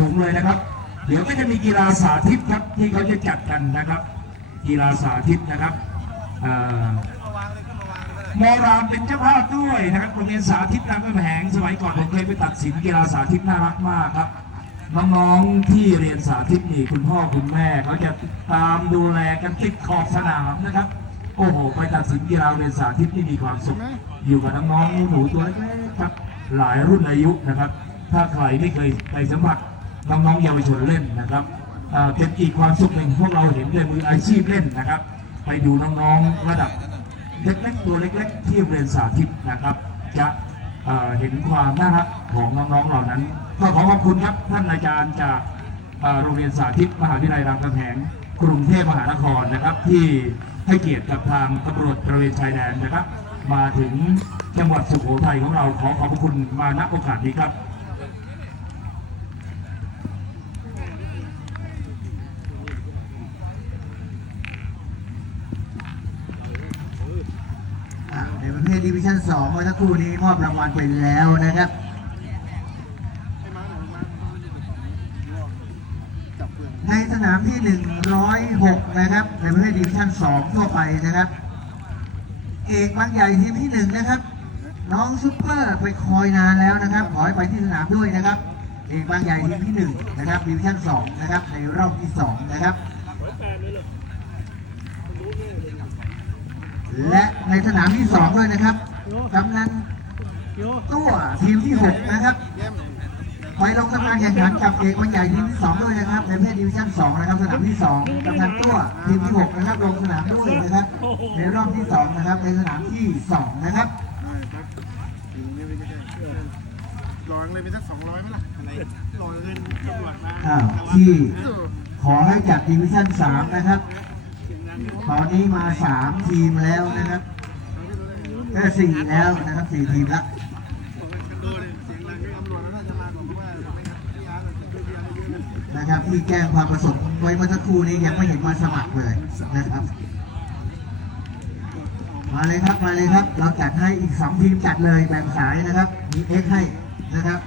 สูงเลยนะครับ เดี๋ยวก็จะมีกีฬาสาธิตครับที่เขาจะจัดกันนะครับ กีฬาสาธิตนะครับมอรามเป็นเจ้าภาพด้วยนะครับโรงเรียนสาธิตรามคำแหงสมัยก่อนผมเคยไปตัดสินกีฬาสาธิตน่ารักมากครับน้องๆที่เรียนสาธิตนี่คุณพ่อคุณแม่เขาจะตามดูแลกันติดขอบสนามนะครับ โอ้โห ไปตัดสินกีฬาเรียนสาธิตที่มีความสุข อยู่กับน้องๆหนูตัวเล็กๆครับหลายรุ่นอายุนะครับ ถ้าใครไม่เคยไปสัมผัส น้องๆเยาวชนเล่นนะครับเป็นอีกความสุขหนึ่งพวกเราเห็นเลยมืออาชีพเล่นนะครับ ไปดูน้องๆระดับเล็กๆตัวเล็กๆ ที่เรียนสาธิตนะครับ จะเห็นความน่ารักของน้องๆเหล่านั้นก็ขอขอบคุณครับท่านอาจารย์จากโรงเรียนสาธิตมหาวิทยาลัยรามคำแหงกรุงเทพมหานครนะครับ ที่ให้เกียรติกับทางตำรวจตระเวนชายแดนนะครับ มาถึงจังหวัดสุโขทัยของเราขอขอบคุณมาณโอกาสนี้ครับ อะในประเภท ดิวิชั่น2เมื่อสักครู่นี้มอบรางวัลไปแล้วนะครับ ในสนามที่ 106 นะครับ ในประเภทดิวิชั่น2ทั่วไปนะครับ เอกบางใหญ่ทีมที่ 1 นะครับ น้องซุปเปอร์ไปคอยนานแล้วนะครับ ขอให้ไปที่สนามด้วยนะครับ เอกบางใหญ่ทีมที่ 1 นะครับดิวิชั่น2นะครับ ในรอบที่ 2 นะครับและ ในสนามที่2ด้วยนะครับกำนันตัวทีมที่6นะครับไปลงทำการแข่งขันกับเอกวันใหญ่ทีมที่2ด้วยนะครับในประเภทดิวิชั่น2นะครับสนามที่2กำนันตัวทีมที่6นะครับลงสนามด้วยนะครับในรอบที่2นะครับในสนามที่2นะครับลองเลยไปสักสองร้อยไหมล่ะอะไรลองเงินตำรวจมาอ้าวที่ขอให้จัดดิวิชั่น3นะครับ ตอนนี้มา3ทีมแล้วนะครับ ก็สี่แล้วนะครับสี่ทีมละดูเลยเสียงดังที่ตำรวนะครับที่แจ้งความประสงค์ไว้เมื่อสักครู่นี้ยังไม่เห็นมาสมัครเลยนะครับ มาเลยครับมาเลยครับ เราจัดให้อีกสองทีมจัดเลยแบ่งสายนะครับมีเอ็กให้นะครับ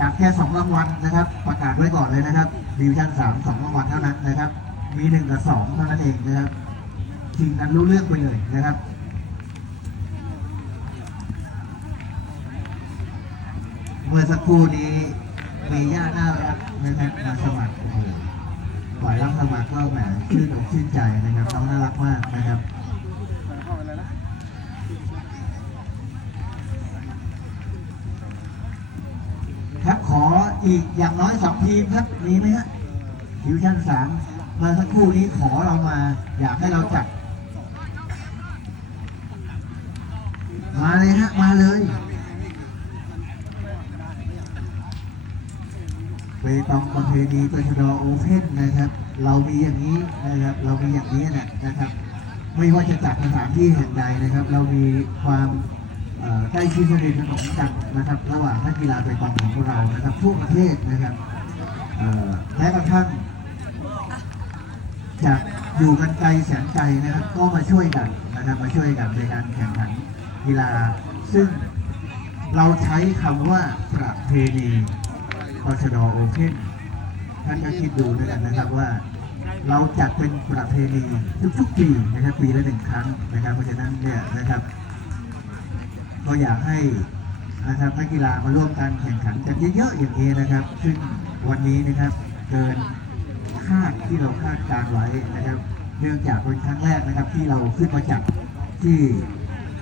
จัดแค่สองรางวัลนะครับ ประกาศไว้ก่อนเลยนะครับดิวิชั่นสามสองรางวัลเท่านั้นนะครับ มีหนึ่งกับสองเท่านั้นเองนะครับทีมนั้นรู้เรื่องไปเลยนะครับ เมื่อสักครู่นี้มีญาติน่ารักนะครับมาสมัครโอ้โหก่อนรับสมัครก็แหมชื่นอกชื่นใจนะครับน้องน่ารักมากนะครับครับขออีกอย่างน้อยสองทีมครับมีไหมฮะดิวชั่นสามเมื่อสักครู่นี้ขอเรามา อยากให้เราจัด มาเลยฮะ มาเลย เวตองประเพณีตชดโอเพ่นนะครับ เรามีอย่างนี้นะครับ เรามีอย่างนี้นะนะครับ ไม่ว่าจะจัดสถานที่แห่งใดนะครับ เรามีความใกล้ชิดสนิทสนมกันนะครับ ระหว่างนักกีฬาไปตองของพวกเรานะครับทั่วประเทศนะครับแม้กระทั่งจากอยู่กันไกลแสนไกลนะครับ ก็มาช่วยกันนะครับมาช่วยกันในการแข่งขันกีฬา ซึ่งเราใช้คำว่าประเพณี พชดโอเพนท่านก็คิดดูด้วยกันนะครับว่า เราจัดเป็นประเพณีทุกๆปีนะครับปีละหนึ่งครั้งนะครับ เพราะฉะนั้นเนี่ยนะครับ ก็อยากให้นะครับนักกีฬามาร่วมกันแข่งขันกันเยอะๆอย่างนี้นะครับ ซึ่งวันนี้นะครับเกินคาดที่เราคาดการไว้นะครับ เนื่องจากเป็นครั้งแรกนะครับ ที่เราขึ้นมาจัดที่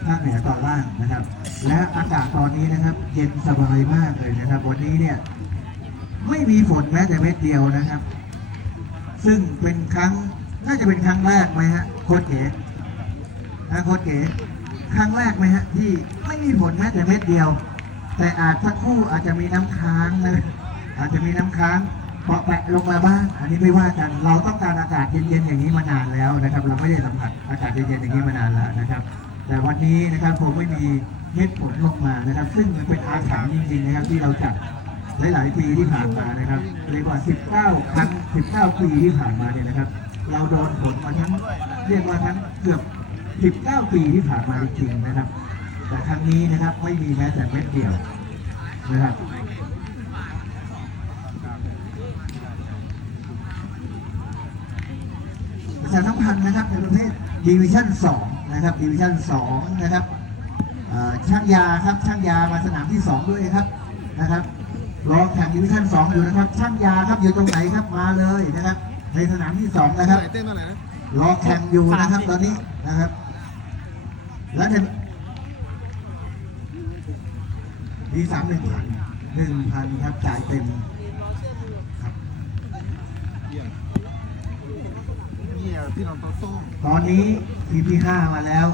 ภาคเหนือตอนล่างนะครับ และอากาศตอนนี้นะครับ เย็นสบายมากเลยนะครับ วันนี้เนี่ย ไม่มีฝนแม้แต่เม็ดเดียวนะครับ ซึ่งเป็นครั้งน่าจะเป็นครั้งแรกไหมฮะโค้ชเก๋นะโค้ชเก๋ครั้งแรกไหมฮะที่ไม่มีฝนแม้แต่เม็ดเดียว แต่อาจสักคู่อาจจะมีน้ำค้างนะอาจจะมีน้ำค้างเปาะแปะลงมาบ้าง อันนี้ไม่ว่ากัน เราต้องการอากาศเย็นๆอย่างนี้มานานแล้วนะครับ เราไม่ได้สัมผัสอากาศเย็นๆอย่างนี้มานานแล้วนะครับ แต่วันนี้นะครับผมไม่มีเม็ดฝนลงมานะครับ ซึ่งเป็นอาถรรพ์จริงๆนะครับที่เราจัด หลาย ๆ ปีที่ผ่านมานะครับเรียกว่า 19 ครั้ง 19 ปีที่ผ่านมาเนี่ยนะครับ เราโดนผลมาทั้งเรียกว่าทั้งเกือบ 19 ปีที่ผ่านมาจริงนะครับ แต่ครั้งนี้นะครับไม่มีแม้แต่เม็ดเดียวนะครับประชาสัมพันนะครับในประเทศดีวิชั่น 2 นะครับดีวิชั่น 2 นะครับช่างยาครับช่างยามาสนามที่ 2 ด้วยครับนะครับ รอแข่งดิวิชั่น2อยู่นะครับ ช่างยาครับอยู่ตรงไหนครับมาเลยนะครับ ในสนามที่ 2 นะครับเต้นมาไหนนะรอแข่งอยู่นะครับตอนนี้นะครับ แล้วจะมีสามหนึ่งพันหนึ่งพันครับจ่ายเต็มครับเนี่ยพี่น้องโตโต้ตอนนี้ทีพีห้ามาแล้ว